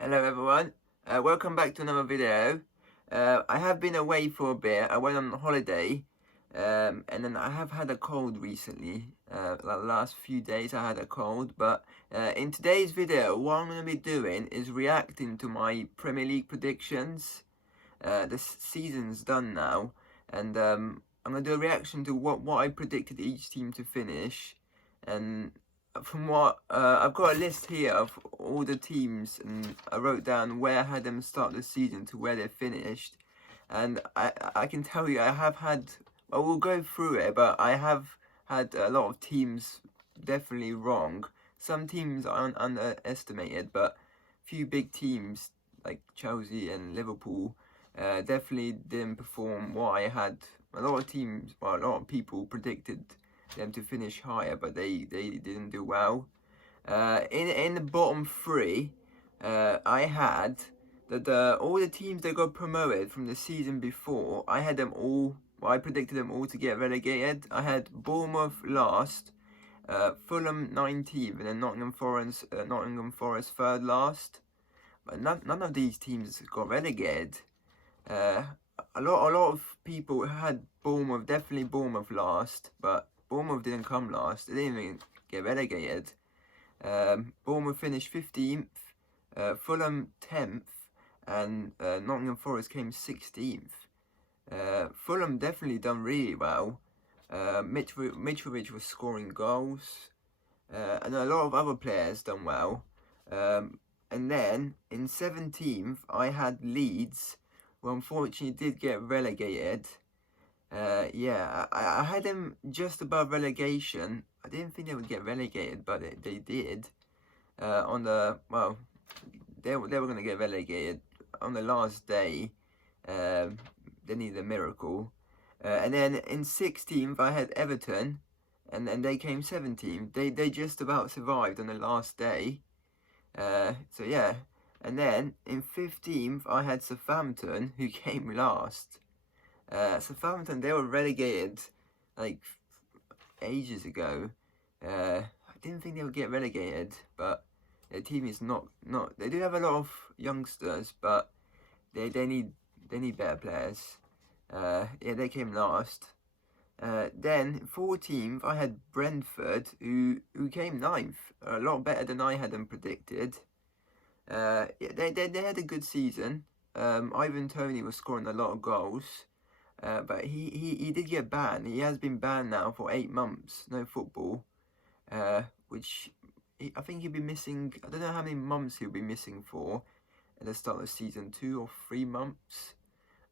Hello everyone, welcome back to another video. I have been away for a bit. I went on holiday, and then I have had a cold recently. The last few days I had a cold, but in today's video what I'm going to be doing is reacting to my Premier League predictions. The season's done now, and I'm going to do a reaction to what I predicted each team to finish, and from what I've got a list here of all the teams, and I wrote down where I had them start the season to where they finished, and I can tell you I have had. Well, we'll go through it, but I have had a lot of teams definitely wrong. Some teams are underestimated, but few big teams like Chelsea and Liverpool definitely didn't perform what I had. A lot of teams, well, a lot of people predicted them to finish higher, but they didn't do well. In the bottom three, I had that all the teams that got promoted from the season before, I had them all. Well, I predicted them all to get relegated. I had Bournemouth last, Fulham 19th, and then Nottingham Forest third last. But none of these teams got relegated. A lot of people had Bournemouth, definitely Bournemouth last, but Bournemouth didn't come last. They didn't even get relegated. Bournemouth finished 15th, Fulham 10th, and Nottingham Forest came 16th. Fulham definitely done really well. Mitrovic was scoring goals, and a lot of other players done well. And then in 17th, I had Leeds, who unfortunately did get relegated. Yeah, I had them just above relegation. I didn't think they would get relegated, but they did. They were going to get relegated on the last day. They needed a miracle. And then in 16th, I had Everton, and they came 17th. They just about survived on the last day. So yeah, and then in 15th I had Southampton, who came last. Southampton, they were relegated like ages ago. I didn't think they would get relegated, but their team is not. They do have a lot of youngsters, but they need better players. Yeah, they came last. Then 14th, I had Brentford, who came 9th, a lot better than I had them predicted. Yeah, they had a good season. Ivan Toney was scoring a lot of goals, but he did get banned. He has been banned now for 8 months, no football, which I think he'll be missing. I don't know how many months he'll be missing for at the start of the season, 2 or 3 months.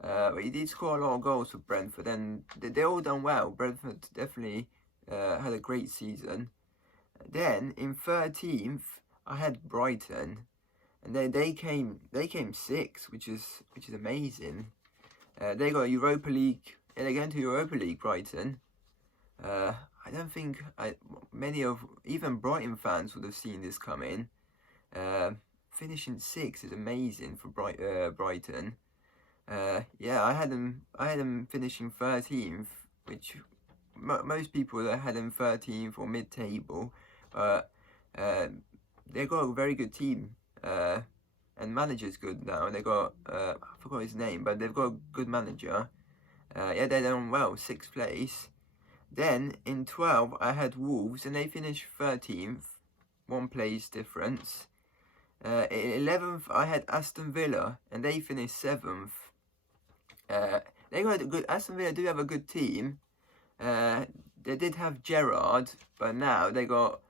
But he did score a lot of goals for Brentford, and they all done well. Brentford definitely had a great season. Then in 13th, I had Brighton, and they came 6th, which is amazing. They got Europa League. Yeah, they're going to Europa League, Brighton. I don't think many of even Brighton fans would have seen this coming. Finishing 6th is amazing for Brighton. Yeah, I had them finishing 13th, which most people had them 13th or mid-table. They got a very good team, and manager's good now. They got I forgot his name, but they've got a good manager. Yeah, they're done well, 6th place. Then in 12, I had Wolves, and they finished 13th, 1 place difference. In 11th, I had Aston Villa, and they finished 7th. They got a good. Aston Villa do have a good team. They did have Gerrard, but now they got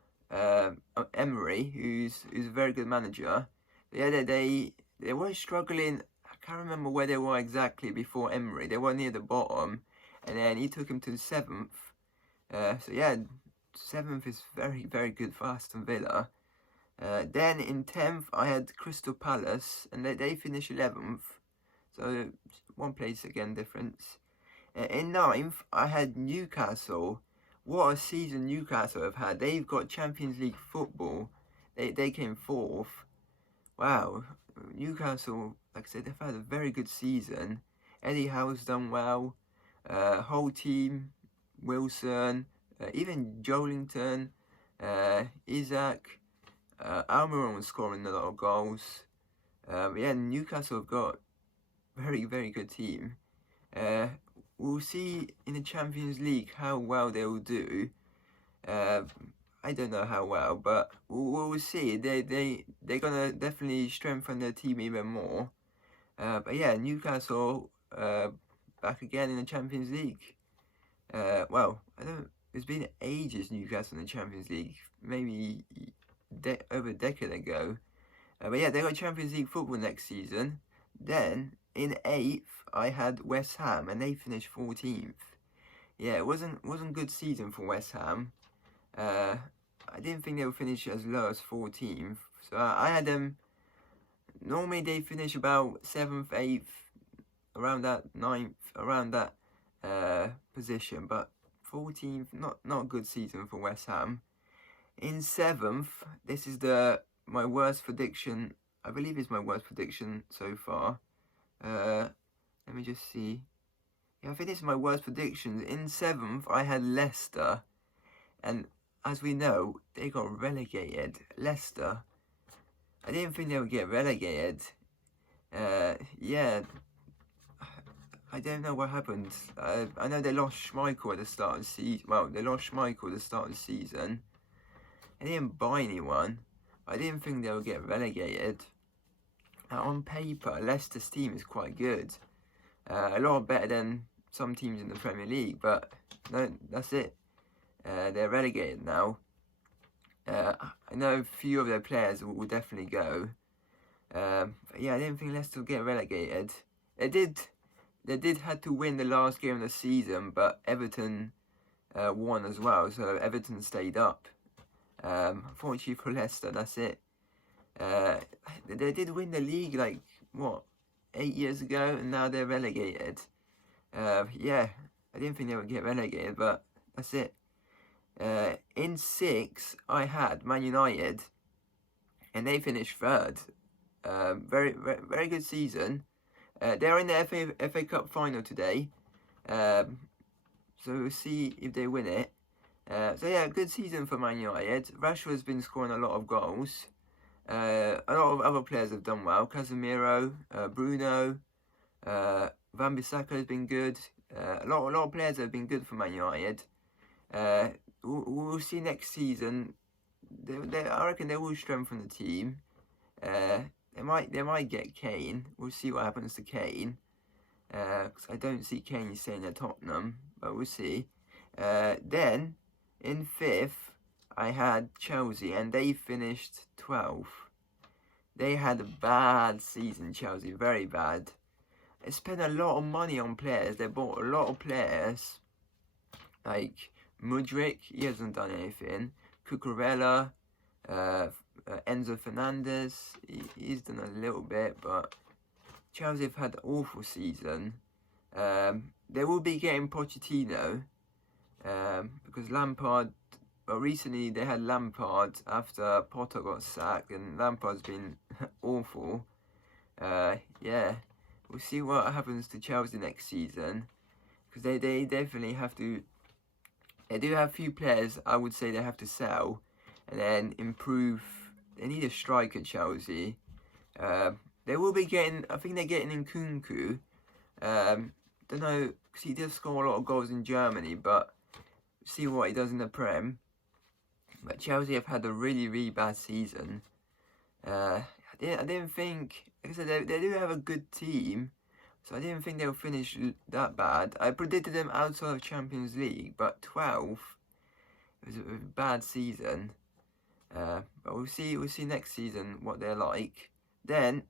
Emery, who's a very good manager. Yeah, they were struggling. I can't remember where they were exactly before Emery. They were near the bottom, and then he took him to 7th. So yeah, 7th is very good for Aston Villa. Then in 10th, I had Crystal Palace, and they finished 11th. So 1 place again difference. In 9th, I had Newcastle. What a season Newcastle have had. They've got Champions League football. They came 4th. Wow. Newcastle, like I said, they've had a very good season. Eddie Howe's done well. Whole team, Wilson, even Joelinton, Isaac, Almiron was scoring a lot of goals. But yeah, Newcastle have got very, very good team. We'll see in the Champions League how well they will do. I don't know how well, but we'll see. They're gonna definitely strengthen their team even more. But yeah, Newcastle back again in the Champions League. Well, I don't. It's been ages Newcastle in the Champions League, maybe over a decade ago. But yeah, they got Champions League football next season. Then in 8th, I had West Ham, and they finished 14th. Yeah, it wasn't a good season for West Ham. I didn't think they would finish as low as 14th. So I had them. Normally they finish about 7th, 8th, around that 9th, around that position. But 14th, not a good season for West Ham. In 7th, this is my worst prediction. I believe it's my worst prediction so far. Let me just see. Yeah, I think this is my worst predictions. In 7th, I had Leicester, and as we know, they got relegated. Leicester, I didn't think they would get relegated. Yeah, I don't know what happened. I know they lost Schmeichel at the start of the season. Well, they lost Schmeichel at the start of the season. They didn't buy anyone. I didn't think they would get relegated. On paper, Leicester's team is quite good. A lot better than some teams in the Premier League, but no, that's it. They're relegated now. I know a few of their players will definitely go. But yeah, I didn't think Leicester would get relegated. They did had to win the last game of the season, but Everton won as well, so Everton stayed up. Unfortunately for Leicester, that's it. They did win the league like, what, 8 years ago, and now they're relegated. Yeah, I didn't think they would get relegated, but that's it. In 6, I had Man United, and they finished 3rd. Very, very, very good season. They're in the FA Cup final today, so we'll see if they win it. So yeah, good season for Man United. Rashford's been scoring a lot of goals. A lot of other players have done well. Casemiro, Bruno, Van Bissaka has been good. A lot of players have been good for Man United. We'll see next season. I reckon they will strengthen the team. They might get Kane. We'll see what happens to Kane. Because I don't see Kane staying at Tottenham, but we'll see. Then in 5th, I had Chelsea, and they finished 12th. They had a bad season, Chelsea, very bad. They spent a lot of money on players. They bought a lot of players, like Mudryk, he hasn't done anything. Cucurella, Enzo Fernandez, he's done a little bit, but Chelsea have had an awful season. They will be getting Pochettino, because Lampard, well, recently they had Lampard after Potter got sacked, and Lampard's been awful. Yeah, we'll see what happens to Chelsea next season, because they definitely have to. They do have a few players I would say they have to sell, and then improve. They need a striker, Chelsea. They will be getting. I think they're getting Nkunku. Don't know, because he does score a lot of goals in Germany, but see what he does in the Prem. But Chelsea have had a really, really bad season. I didn't think, like I said, they do have a good team, so I didn't think they'll finish that bad. I predicted them outside of Champions League, but 12th, it was a bad season. But we'll see next season what they're like. Then,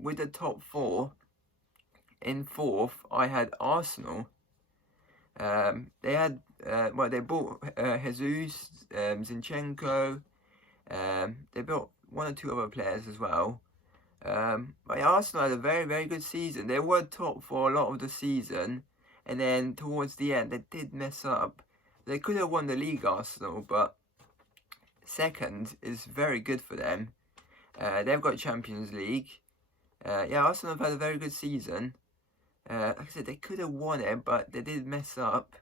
with the top 4, in 4th, I had Arsenal. They had, they bought Jesus, Zinchenko. They built 1 or 2 other players as well. But Arsenal had a very, very good season. They were top for a lot of the season, and then towards the end, they did mess up. They could have won the league, Arsenal, but 2nd is very good for them. They've got Champions League. Yeah, Arsenal have had a very good season. Like I said, they could have won it, but they did mess up.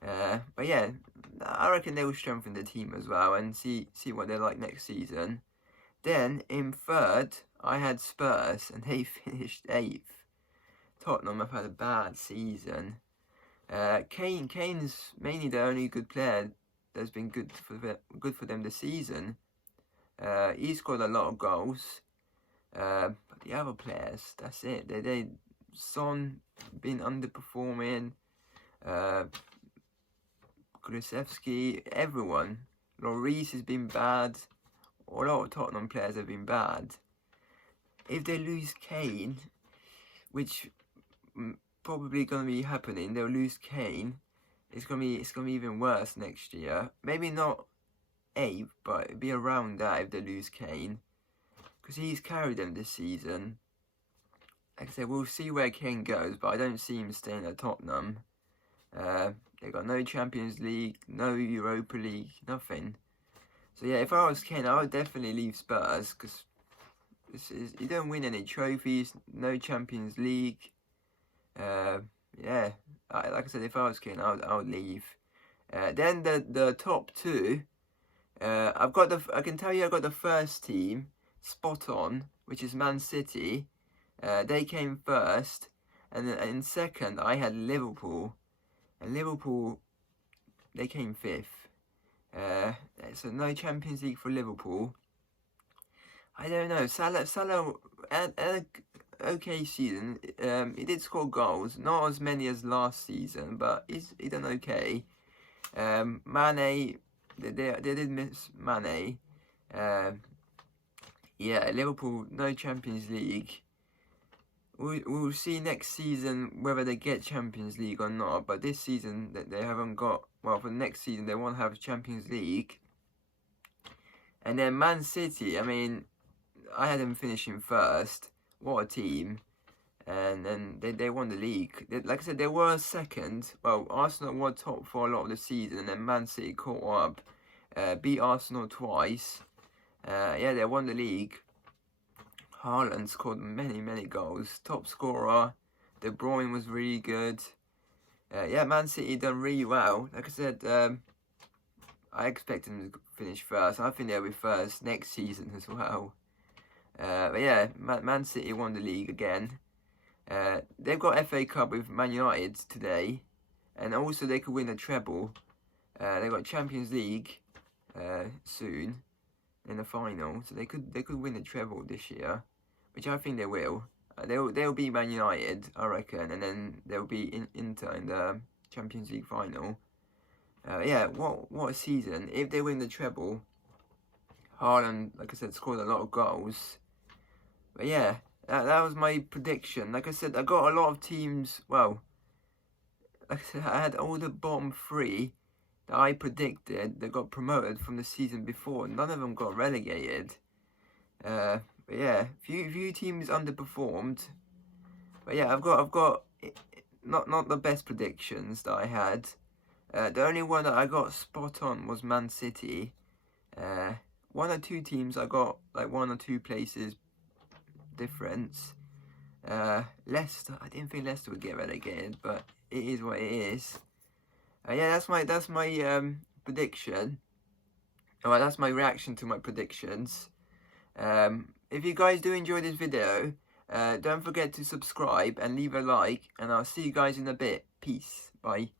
But yeah, I reckon they will strengthen the team as well and see what they're like next season. Then in third, I had Spurs, and they finished 8th. Tottenham have had a bad season. Kane's mainly the only good player that's been good for them this season. He scored a lot of goals. But the other players, that's it. Son been underperforming. Kulusevski, everyone. Lloris has been bad. A lot of Tottenham players have been bad. If they lose Kane, which probably gonna be happening, they'll lose Kane. It's gonna be even worse next year. Maybe not 8th, but it'll be around that if they lose Kane, because he's carried them this season. Like I said, we'll see where Kane goes, but I don't see him staying at Tottenham. They got no Champions League, no Europa League, nothing. So yeah, if I was Kane, I would definitely leave Spurs, because you don't win any trophies, no Champions League. Yeah, like I said, if I was Kane, I would leave. Then the top two, I can tell you I got the first team spot on, which is Man City. They came first, and then in second I had Liverpool, and Liverpool, they came 5th. So no Champions League for Liverpool. I don't know. Salah had an okay season. He did score goals, not as many as last season, but he done okay. Mane, they did miss Mane. Yeah, Liverpool, no Champions League. We'll see next season whether they get Champions League or not. But this season they haven't got. Well, for the next season they won't have Champions League. And then Man City. I mean, I had them finishing first. What a team! And then they won the league. Like I said, they were second. Well, Arsenal were top for a lot of the season, and then Man City caught up, beat Arsenal twice. Yeah, they won the league. Haaland scored many goals. Top scorer. De Bruyne was really good. Yeah, Man City done really well. Like I said, I expect them to finish first. I think they'll be first next season as well. But yeah, Man City won the league again. They've got FA Cup with Man United today, and also they could win a treble. They've got Champions League soon in the final, so they could win the treble this year, which I think they will. They'll beat Man United, I reckon, and then they'll be Inter in the Champions League final. Yeah, what a season! If they win the treble, Haaland, like I said, scored a lot of goals. But yeah, that was my prediction. Like I said, I got a lot of teams. Well, like I said, I had all the bottom 3 that I predicted that got promoted from the season before. None of them got relegated. But yeah, few teams underperformed. But yeah, I've got not the best predictions that I had. The only one that I got spot on was Man City. 1 or 2 teams I got like 1 or 2 places difference. Leicester, I didn't think Leicester would get relegated, but it is what it is. Yeah, that's my prediction. Alright, that's my reaction to my predictions. If you guys do enjoy this video, don't forget to subscribe and leave a like, and I'll see you guys in a bit. Peace. Bye.